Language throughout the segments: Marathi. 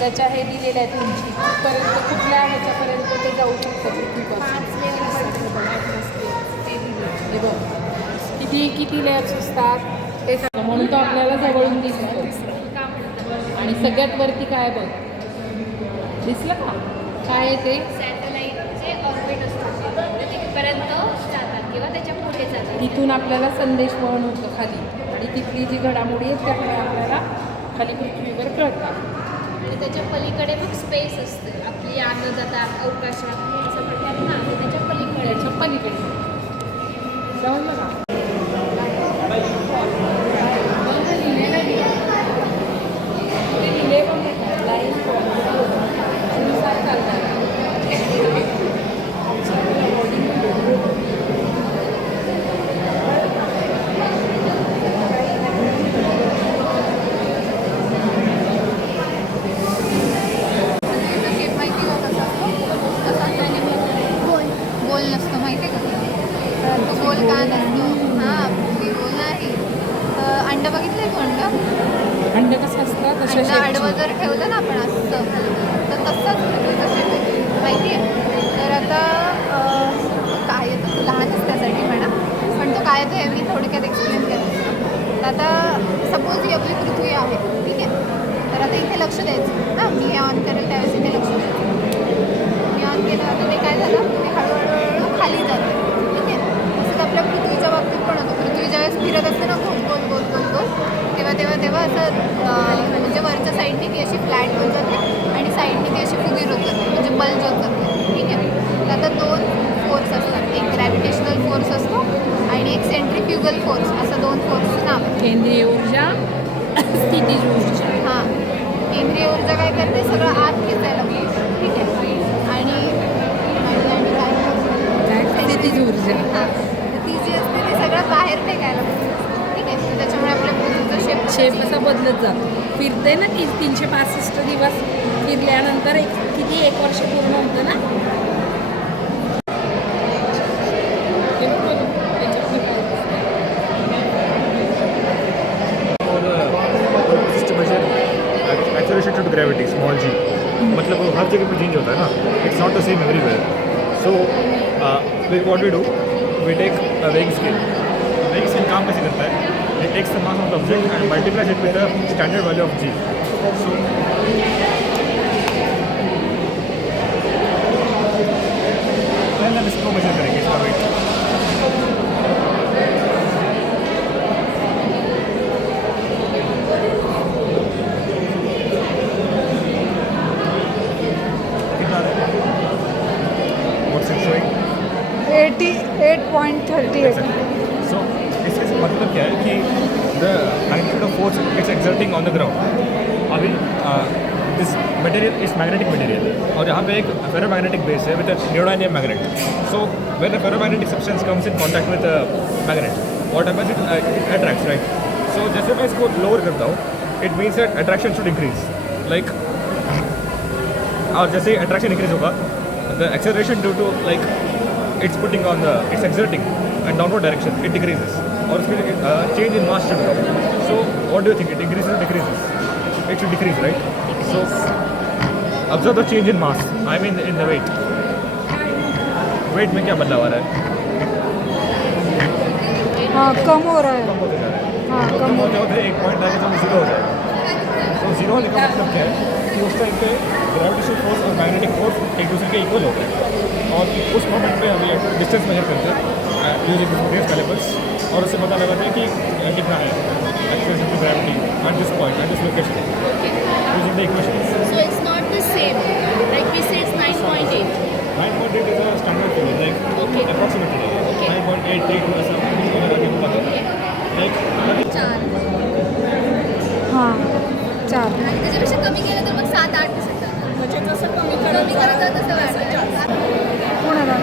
त्याच्या हे दिलेल्या आहेत उंची पर्यंत कुठल्या ह्याच्यापर्यंत ते जाऊ शकतं पृथ्वीपासून. हे बघ किती लेयर्स असतात ते सगळं, म्हणून तो आपल्याला जवळून दिसतो. आणि सगळ्यात वरती काय बघ दिसलं का काय आहे ते सॅटेलाइटचे ऑर्बिट असतात ते तिथपर्यंत जातात किंवा त्याच्या पुढे जातात. तिथून आपल्याला संदेश वहन होतं खाली आणि तिथली जी घडामोडी आहेत त्याकडे आपल्याला खाली पृथ्वीवर कळतात. आणि त्याच्या पलीकडे मग स्पेस असते आपली यानं जाता अवकाशात असं प्रकार ना त्याच्या पलीकडे समजलं का? गोल नसतो माहिती आहे का? तो गोल का नसतो? हां मी गोल नाही. अंड बघितलंय तू अंड? अंड कसं असतं तशा अंड आडवं जर ठेवलं ना आपण असं तर तसंच माहिती आहे. तर आता काय येतं तू लहानच त्यासाठी म्हणा पण तो काय येतो हे मी थोडक्यात एक्सप्लेन करते. तर आता सपोज ही आपली पृथ्वी आहे ठीक आहे. तर आता इथे लक्ष द्यायचं हां मी हे ऑन करेल त्यावेळेस इथे लक्ष द्यायचं. मी ऑन केलं आता ते काय झालं ते हळूहळू खाली जातं ठीक आहे. तसंच आपल्या पृथ्वीच्या बाबतीत पण होतं. पृथ्वी ज्यावेळेस फिरत असते ना गोल गोल गोल गोल गोल तेव्हा असं म्हणजे वरच्या साईडने ती अशी फ्लॅट होत जाते आणि साईडने ती अशी फुगीर होत जाते म्हणजे बल्ज होत जाते ठीक आहे. तर आता दोन फोर्स असतात एक ग्रॅव्हिटेशनल फोर्स असतो आणि एक सेंट्रिफ्युगल फोर्स असं दोन फोर्सचं नाव आहे. केंद्रीय ऊर्जा स्थितीज ऊर्जा. हां केंद्रीय ऊर्जा काय करते सगळं आत खेचायला लागतं ठीक आहे. आणि काय स्थितीज ऊर्जा हां ती जी असते ती सगळं बाहेर फेकायला लागते ठीक आहे. तर त्याच्यामुळे आपल्या पृथ्वीचा शेप असा बदलत जातो. फिरते ना ती 365 दिवस फिरल्यानंतर किती 1 वर्ष पूर्ण होतं ना. Acceleration to gravity small g मतलब वो हर जगह पे चेंज होता है ना. It's not the same everywhere. So what we do we take a weighing scale. Weighing scale काम कैसे करता है? It takes the mass of the object and multiplies it with the standard value of g. So पहले हम इसको मेजर करेंगे इसका weight. What's it showing? 88.38. So इससे मतलब क्या है कि the magnitude of force it's exerting on the ground. अभी this material is magnetic material और यहाँ पे एक ferromagnetic base है with a neodymium magnet. So when the ferromagnetic substance comes in contact with a magnet, what happens it attracts, right? So जैसे मैं इसको lower करता हूँ, it means that attraction should increase. Like और जैसे attraction increase होगा, the acceleration due to like it's exerting and downward direction it decreases और उसके change in mass should come. So what do you think? It increases or decreases? It should decrease, right? So observe the change in mass. I mean in the weight. Weight में क्या बदलाव आ रहा है? हाँ कम हो रहा है. कम होते जा रहा है. हाँ तो कम कम हो होते होते एक पॉइंट आएगा तो जीरो हो जाएगा. तो जीरो होने का मतलब क्या है कि उस टाइम पे ग्रेविटेशनल फोर्स और मैग्नेटिक फोर्स एक दूसरे के इक्वल होते हैं और उस मोमेंट पे हम ये डिस्टेंस मेजर करते हैं यूजिंग वेव कैलिपर्स और उससे पता लगाते हैं कि कितना है acceleration to gravity at this point at this location using the equations. So it's not the same. Like we say it's 9.8. 9.8 is a standard figure, like Okay. approximately. Okay. 9.832 ऐसा लगा के बोला था. Like 4 हां 4. आणि त्याच्यापेक्षा कमी केलं तर मग 7-8 दिसत जातं. म्हणजे जसं कमी करत जातं तसं वाढतं. कोणाला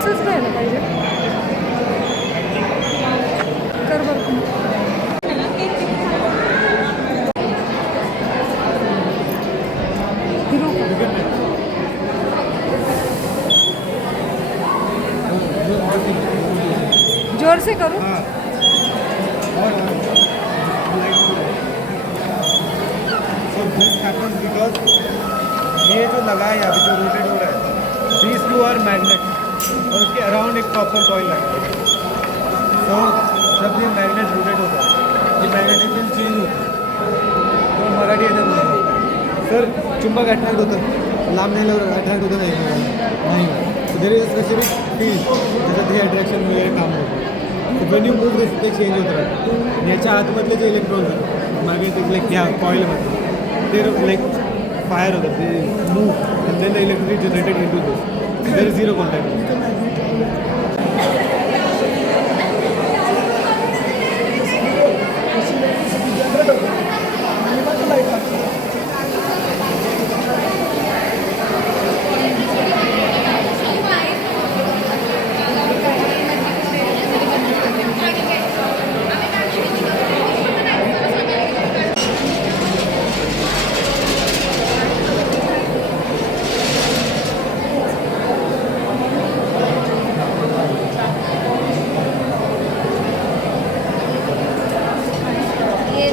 असंच राहायला पाहिजे. कर बरं तुम्ही. करू हाँ सो दिस हैपन्स बिकॉज ये जो लगा है अभी जो रोटेट हो रहा है दीज टू आर मैग्नेट और उसके अराउंड एक कॉपर कॉइल लगा है तो जब ये मैग्नेट रोटेट होता है ये मैग्नेटिझम चेंज होतं तो मराठी याच्यात सर चुंबक अट्रॅक्ट होतं लांब नेल्यावर अट्रॅक्ट होतं नाही there is a specific field ज्याच्यात हे अट्रॅक्शन वगैरे काम होतं वेन यू मूव दिस ते चेंज होत राहतं याच्या आतमधले जे इलेक्ट्रॉन्स आहेत मागे ते लाईक ह्या कॉईलमध्ये ते लाईक फायर होतात ते move and then the electricity generated in to this there is zero contact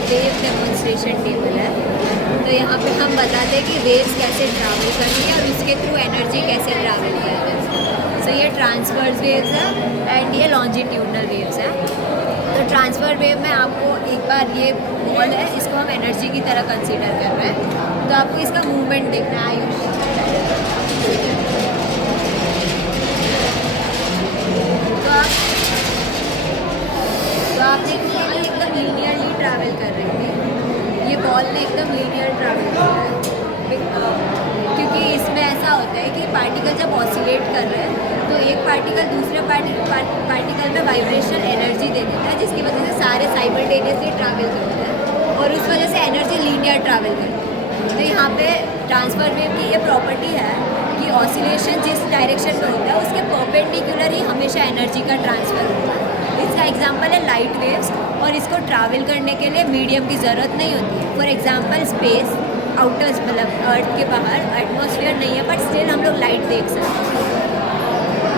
wave demonstration table है तो यहाँ पे हम बताते हैं कि वेव्स कैसे ट्रैवल करनी है और उसके थ्रू एनर्जी कैसे ट्रैवल करनी है। सो ये ट्रांसवर्स वेव्स है एंड ये लॉन्जिट्यूडनल वेव्स है। तो ट्रांसफर वेव में आपको एक बार ये बॉल है इसको हम एनर्जी की तरह कंसीडर कर रहे हैं तो आपको इसका मूवमेंट देखना है आयुष। तो आप देखिए कि एकदम लीनियरली ट्रैवल कर रही थी ये बॉल ने एकदम लीनियर ट्रैवल किया है क्योंकि इसमें ऐसा होता है कि पार्टिकल जब ऑसिलेट कर रहे हैं तो एक पार्टिकल दूसरे पार्टिकल में वाइब्रेशनल एनर्जी दे देता है जिसकी वजह से सारे साइमल्टेनियसली ट्रैवल करते हैं और उस वजह से एनर्जी लीनियर ट्रैवल करती है। तो यहाँ पे ट्रांसफर वेव की ये प्रॉपर्टी है कि ऑसिलेशन जिस डायरेक्शन में होता है उसके परपेंडिकुलर ही हमेशा एनर्जी का ट्रांसफ़र होता है। इसका एग्जांपल है लाइट वेव्स और इसको ट्रैवल करने के लिए मीडियम की ज़रूरत नहीं होती है। फॉर एग्जांपल स्पेस आउटर मतलब अर्थ के बाहर एटमॉस्फेयर नहीं है बट स्टिल हम लोग लाइट देख सकते हैं।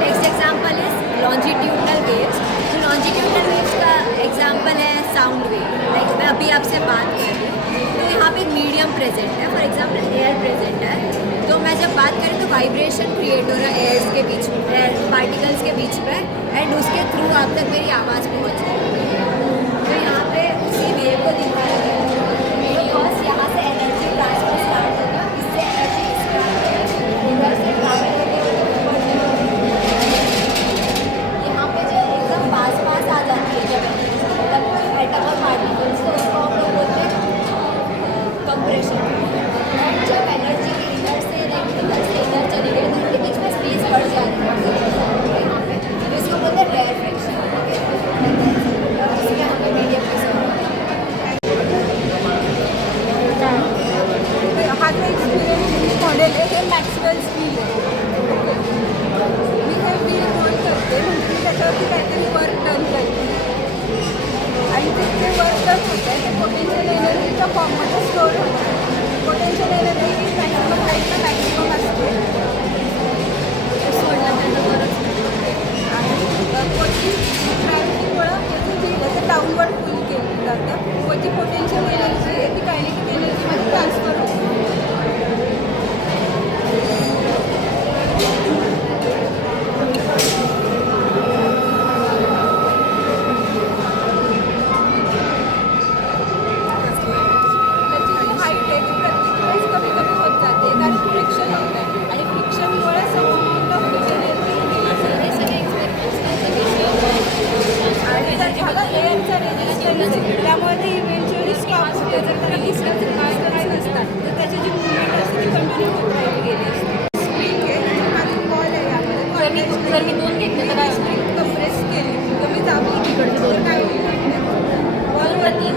Next example is longitudinal waves. तो लॉन्जिट्यूडनल वेव्स का एग्जांपल है साउंड वेव। लाइक मैं अभी आपसे बात कर रही हूँ तो यहाँ पे मीडियम प्रेजेंट है फॉर एग्जांपल एयर प्रेजेंट है तो मैं जब बात करें तो वाइब्रेशन क्रिएट हो रहा है एयर्स के बीच में पार्टिकल्स के बीच में एंड उसके थ्रू आप तक मेरी आवाज़ पहुँच रही है। तो यहाँ पे उसी वेव को दिखाया गया है बिकॉज यहाँ से एनर्जी ट्रांसफर स्टार्ट होगा इससे एनर्जी इधर से ट्रैवल यहाँ पे जो एकदम पास आ जाती है जब मतलब एटम और पार्टिकल्स तो उसको हम लोग बोलते हैं कंप्रेशन। जब एनर्जी इधर से इधर चली गई तो उनके बीच में स्पेस बढ़ जाती है यहाँ पे तो इसको बोलते हैं रेयर फ्रिक्शन। इसके यहाँ पे मीडियम हा जो एक्सपिरियन्स मॉडेल आहे हे मॅक्सवेल्स व्हील आहे। मी हे व्हील ऑन करते म्हणजे मी त्याच्यावरती काहीतरी वर्क डन करते आणि ते जे वर्क डन होतं आहे ते पोटेन्शियल एनर्जीच्या फॉर्ममध्ये स्टोअर होतं। पोटेन्शियल एनर्जी ही मॅक्सिमम हाईटला मॅक्सिमम असते आणि कोणती ग्रॅव्हिटीमुळं हे जे व्हील आहे ते डाऊनवर्ड पुल केलं जातं व जी पोटेन्शियल एनर्जी आहे ती कायनेटिक एनर्जीमध्ये ट्रान्सफर होते। फ्रिक्शन होत आहे आणि फ्रिक्शनमुळे संपूर्ण आणि जर झाला एअरचा रेजिस्टन्स त्यामुळे ते इव्हेंच्युअली स्टॉप होते। जर त्याला डिस्टन्स करायचे नसतात तर त्याची जी मुवमेंट असते ती कंटिन्यू होत राहिली गेली असते। स्प्रिंग आहे माझी बॉल आहे यामध्ये जर मी दोन घेतले तर काय स्प्रिंग कंप्रेस केली तर मी दाबली तिकडची तर काय होईल बॉलवरती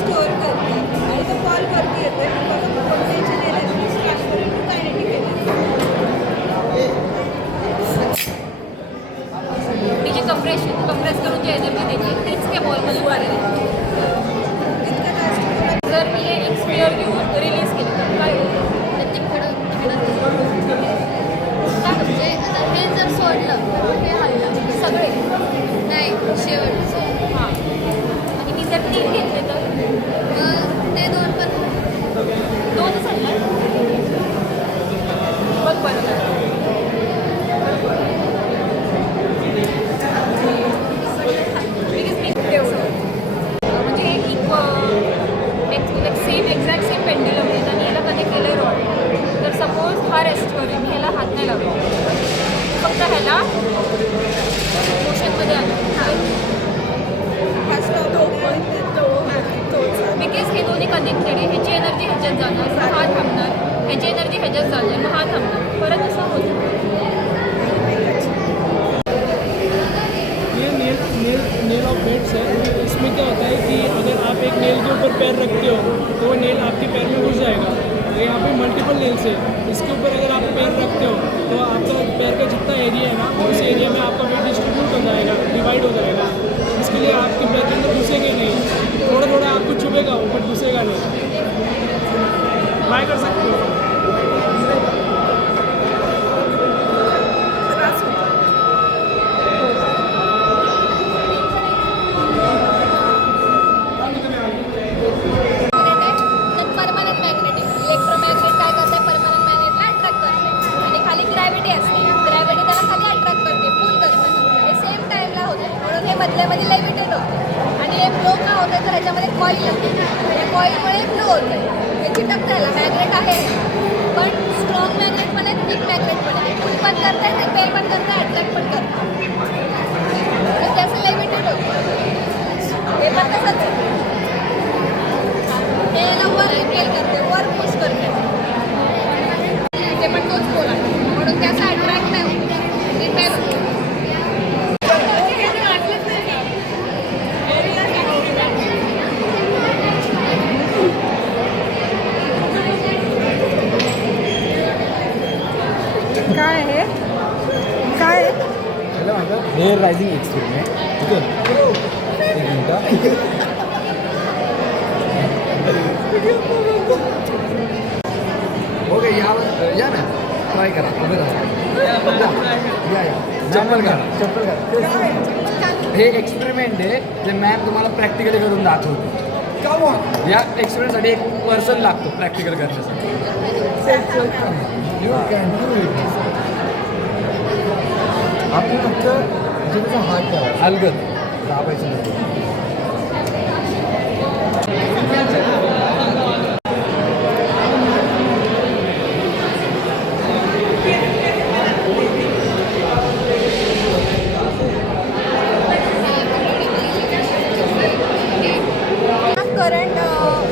स्टोअर करते आणि तो कॉल करते येते potential energy transfer into kinetic energy. मी जे कंप्रेस करून जे एनर्जी देते तीच त्या बॉलमध्ये उडालेली। इतकं काय जर मी एक स्पिअर घेऊन रिलीज केले तर काय होईल? तर तिकडं काय म्हणजे आता हे जर सोडलं तर हे हल्लं सगळे नाही शेवटचं हां आणि मी जर 3 घेतले तर मग ते 2 पण 2च हल्ला बघ बरं म्हणजे हे सेम एक्झॅक्ट सेम पेंड्युलम आहे आणि याला कनेक्ट केलं आहे रॉड तर सपोज हा रेस्ट करेन ह्याला हात नाही लावला फक्त ह्याला मोशनमध्ये आलं बिकॉज हे दोन्ही कनेक्टेड आहे ह्याची एनर्जी ह्याच्यात जाणार मग हा थांबणार ह्याची एनर्जी ह्याच्यात जाणार मग हा थांबणार परत असं होतं ये नेल ऑफ बेड्स है। इसमें क्या होता है कि अगर आप एक नेल के ऊपर पैर रखते हो तो वो नेल आपके पैर में घुस जाएगा। तो यहाँ पे मल्टीपल नेल्स है, इसके ऊपर अगर आप पैर रखते हो तो आपका पैर का जितना एरिया है ना उस एरिया में आपका वेट डिस्ट्रीब्यूट हो जाएगा, डिवाइड हो जाएगा। इसके लिए आपके पैर के अंदर घुसेंगे नहीं, थोड़ा थोड़ा आपको चुभेगा बट घुसेगा नहीं। ट्राई कर सकते हो। परमनंट मॅग्नेटिक इलेक्ट्रोमॅग्नेट काय करते परमनंट मॅग्नेटला अट्रॅक्ट करते आणि खाली ग्रॅव्हिटी असते ग्रॅव्हिटी त्याला खाली अट्रॅक्ट करते पुल करते हे सेम टाईमला होते म्हणून हे मधल्यामध्ये लेविटेट होते आणि हे फ्लो का होतं तर ह्याच्यामध्ये कॉईल असते त्या कॉईलमुळे फ्लो होते हे चिटकतं याला मॅग्नेट आहे पण स्ट्रॉंग मॅग्नेट पण आहे वीक मॅग्नेट पण आहे पुल पण करते रिपेअर पण करते अट्रॅक्ट पण करते म्हणून त्याचं लेविटेट होतं हे पण तसंच आहे हे याला वर रिपेल करते वर पुश करते ते पण तोच बोला म्हणून त्याचा अट्रॅक्ट नाही होत रिपेल काय आहे काय हेअर रायझिंग एक्सपेरिमेंट ठीक आहे एक मिनटं ओके या ना ट्राय करा उभे राहा या चप्पल घाला हे एक्सपेरिमेंट आहे जे मॅम तुम्हाला प्रॅक्टिकली करून दाखवतो या एक्सपेरिमेंटसाठी एक पर्सन लागतो प्रॅक्टिकल करण्यासाठी यू कॅन डू इट आपण फक्त त्याचा हात ठेवा अलगद दाबायचं नाही करंट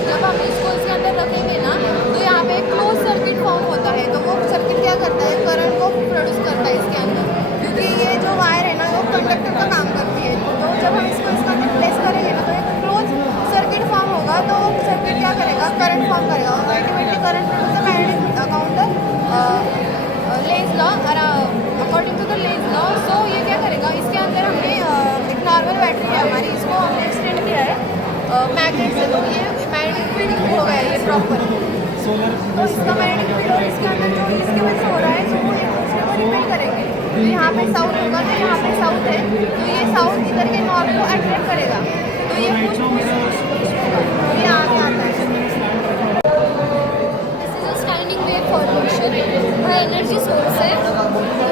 जब हम इसको इसके अंदर रखेंगे ना तो यहाँ पे एक क्लोज सर्किट फॉर्म होता है तो वो सर्किट क्या करता है करंट को प्रोड्यूस करता है इसके अंदर क्योंकि ये जो वायर है ना वो कंडक्टर का काम करती है तो जब हम इसको इसके अंदर प्लेस करेंगे ना तो एक क्लोज सर्किट फॉर्म होगा तो वो सर्किट क्या करेगा करंट फॉर्म करेगा और ultimately current produce magnetic counter Lenz law according to the Lenz law so ये क्या करेगा इसके अंदर हमने एक नॉर्मल बैटरी है हमारी इसको हमने एक्सटेंड किया है मैग्नेट से तो ये मैग्नेटिक फील्ड हो गया ये प्रॉपर तो इसका मैग्नेटिक फील्ड और इसके अंदर जो इसके वजह से हो रहा है तो वो इसको रिपेल करेंगे तो यहाँ पे साउथ होगा तो यहाँ पे साउथ है तो ये साउथ इधर के नॉर्थ को अट्रैक्ट करेगा तो ये पुश होगा तो ये आगे आता है this is a standing wave formation हा एनर्जी सोर्स आहे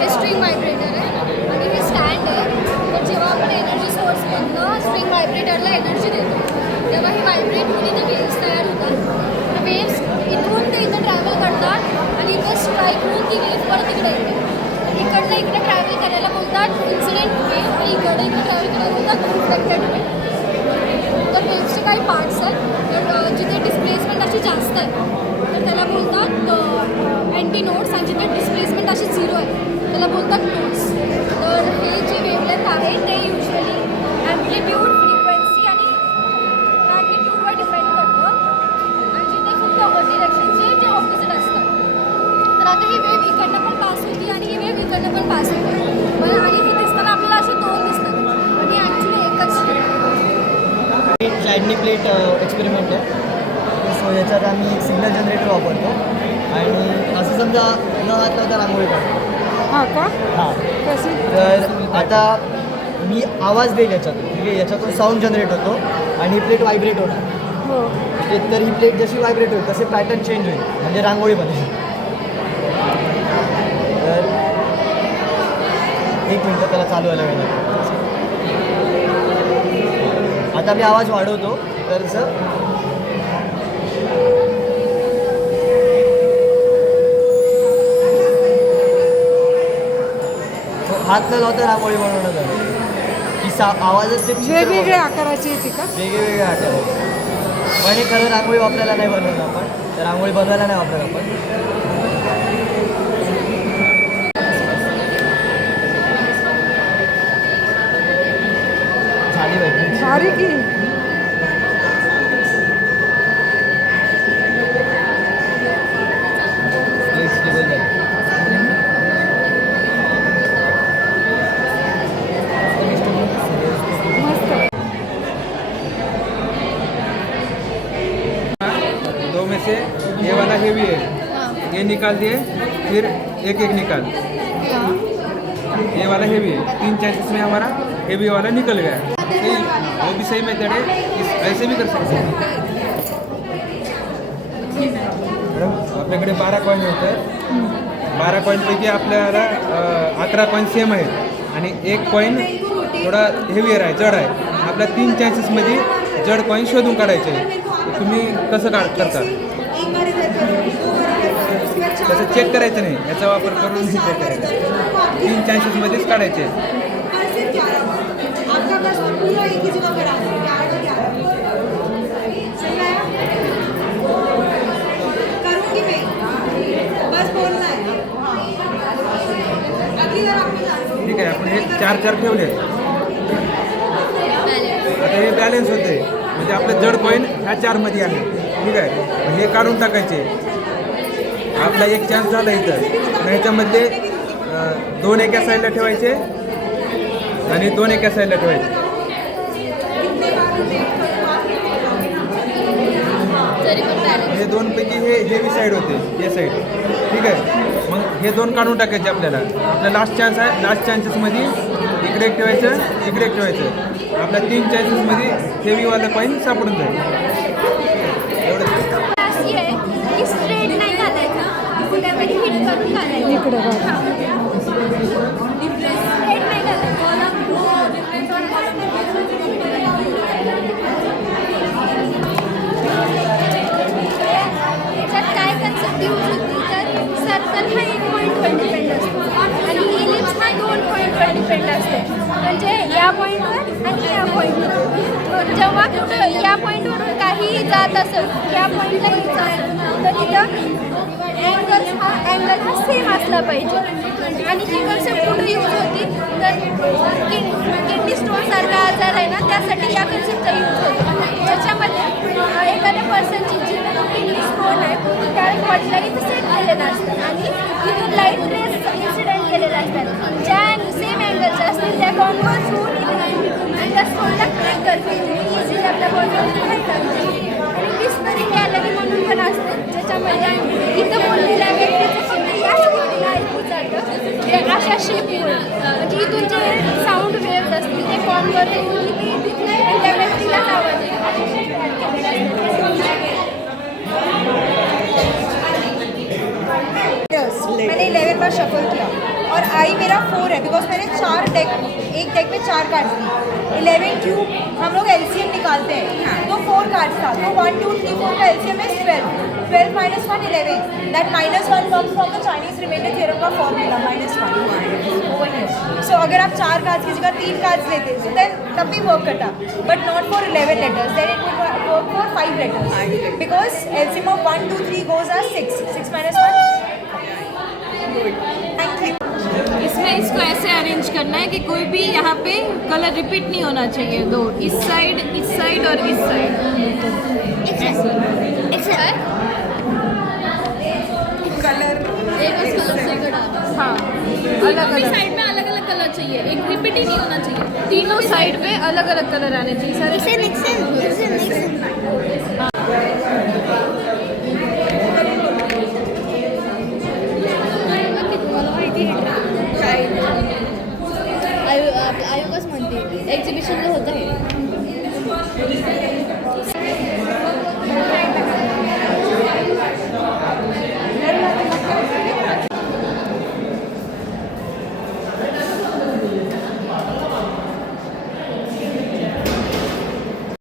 हे स्ट्रिंग व्हायब्रेटर आहे आणि हे स्टँड आहे तर जेव्हा आपण एनर्जी सोर्समधनं स्ट्रिंग व्हायब्रेटरला एनर्जी देतो तेव्हा हे व्हायब्रेट होऊन इथे वेव्स तयार होतात वेव्स इथून ते इथं ट्रॅव्हल करतात आणि इथं स्ट्राईक होऊन ती वेव्ह परत इकडे येते इकडनं इकडे ट्रॅव्हल करायला बोलतात इन्सिडेंट वेव्ह आणि इकडे ट्रॅव्हल करायला बोलतात रिफ्लेक्टेड वेव्ह तर वेव्सचे काही पार्ट्स आहेत तर जिथे डिस्प्लेसमेंट अशी जास्त आहे तर त्याला बोलतात अँटी नोड्स आणि जिथे डिस्प्लेसमेंट अशी झिरो आहे त्याला बोलतात नोड्स तर हे जे वेवलेंथ आहे ते युजली ॲम्प्लिट्यूड फ्रिक्वेन्सी आणि मॅग्निट्यूडवर डिपेंड करतं आणि जिथे फक्त डिरेक्शनचे जे ऑपोजिट असतात तर आता ही वेव इकडनं पण पास होती आणि ही वेव इकडनं पण पास होती पण आणि ही दिसताना आपल्याला असे दोन दिसतात पण ही ॲक्च्युली एकच लाइटनिंग प्लेट एक्सपेरिमेंट है इस सो याच्यात आम्ही एक सिग्नल जनरेटर वापरतो आणि असं समजा न हात लावता रांगोळी काढतो. हां का? हां, कशी? तर आता मी आवाज देईल याच्यातून, ठीक आहे, याच्यातून साऊंड जनरेट होतो आणि ही प्लेट व्हायब्रेट होणार. हो. तर ही प्लेट जशी व्हायब्रेट होईल तसे पॅटर्न चेंज होईल, म्हणजे रांगोळी बनेल. तर 1 मिनटं त्याला चालू व्हायला वेळ लागतो. आता मी आवाज वाढवतो तर हात न लावता रांगोळी बनवणं झालं की आवाजच ते चित्र वेगवेगळ्या बनवतं. आकाराची येते का? वेगवेगळे आकार आहेत. पण हे खरं रांगोळी वापरायला नाही बनवलं आपण, तर रांगोळी बनवायला नाही वापरत आपण. झाली पाहिजे भारी की. मस्त. दो में से ये वाला हेवी है, ये निकाल दिए, फिर एक एक निकाल. ये वाला हेवी है, 3 चांसेस में हमारा हेवी वाला निकल गया. सही, वो भी सही मेथड है. ऐसे भी कर सकते हैं. आपल्याकडे 12 कॉईन होतं. 12 कॉईनपैकी आपल्याला 11 कॉईन सेम आहेत आणि एक कॉईन थोडा हेवियर आहे, जड आहे. आपल्या 3 चान्सेसमध्ये जड कॉईन शोधून काढायचे आहे. तुम्ही कसं करता? तसं चेक करायचं नाही, याचा वापर करून चेक करायचा. 3 चान्सेसमध्येच काढायचे. ठीक आहे, आपण हे 4 ठेवले. आता हे बॅलेन्स होते, म्हणजे आपलं जड कॉईन ह्या 4 मध्ये आहे. ठीक आहे, हे काढून टाकायचे. आपला एक चान्स झाला इथं. ह्याच्यामध्ये 2 एका साईडला ठेवायचे आणि 2 एका साईडला ठेवायचे. हे 2 पैकी हे हेवी साईड होते, हे साईड. ठीक आहे, मग हे 2 काढून टाकायचे आपल्याला. आपला लास्ट चान्स आहे. लास्ट चान्सेसमध्ये इकडे एक ठेवायचं, इकडे एक ठेवायचं. आपल्या 3 चान्सेसमध्ये हेवीवाला कॉईन सापडून जाईल. एवढं अशी आहे की स्ट्रेट नाही घालायचं, कुठेतरी हिट करून घालायचं. इकडं बघ. स्ट्रेट नाही घालायचं. याच्यात काय कन्सेप्ट यूज होती तर सर्कल हा 1 पॉईंटवर डिपेंड असतो आणि इलिप्स हा 2 पॉईंटवर डिपेंड असते. म्हणजे या पॉईंटवर आणि या पॉईंटवर. जेव्हा कुठं या पॉईंटवरून काही जात असेल, या पॉईंटला यायचं असेल तर तिथं अँगल हा सेम असला पाहिजे. आणि ही कन्सेप्ट कुठं यूज होती तर किडनी स्टोनसारखा आजार आहे ना, त्यासाठी या कन्सेप्टचा यूज होतो. ज्याच्यामध्ये एखाद्या पर्सनची जी किडनी स्टोन आहे त्या बॉडीला इथं सेट केलेलं असतं आणि तिथून लाईट रेस इन्सिडेंट केलेलं असतात. ज्या सेम अँगलच्या असतील त्या कॉन्व्हर्स होऊन आणि त्या स्टोनला क्लिक करते. इझिली आपल्या बॉडीवर खायला आणि डिस्परी गॅलरी म्हणून पण असते, ज्याच्यामध्ये इथं बोललेल्या व्यक्तीचं फक्त या व्यक्तीला ऐकू जातं. हे अशा शेपमुळे म्हणजे इथून जे साऊंड वेव्स असतील ते कॉन्व्हर्ट होऊन त्या व्यक्तीलाच आवाज मैंने 11 बार शफल किया और आई मेरा 4 है बिकॉज मैंने 4 डेक, एक डेक में 4 कार्ड्स दी. 11 क्यूब हम लोग एलसीएम निकालते हैं तो 4 कार्ड्स था, तो 1 2 3 4 का एलसीएम है 12 minus 1 11. That -1 comes from the Chinese remainder theorem का फॉर्मूला -1 ओवर हियर. सो अगर आप 4 कार्ड्स की जगह 3 कार्ड्स लेते देन तब भी वर्क करता, but not for 11 letters. Then it would work for 5 letters because LCM of 1 2 3 goes as 6 minus 1. इसमें इसको ऐसे अरेंज करना है कि कोई भी यहाँ पे कलर रिपीट नहीं होना चाहिए. 2 इस साइड और इस साइड. हाँ, अलग अलग साइड में अलग अलग कलर चाहिए. एक रिपीट ही नहीं होना चाहिए. तीनों साइड पे अलग अलग कलर आने चाहिए. सारे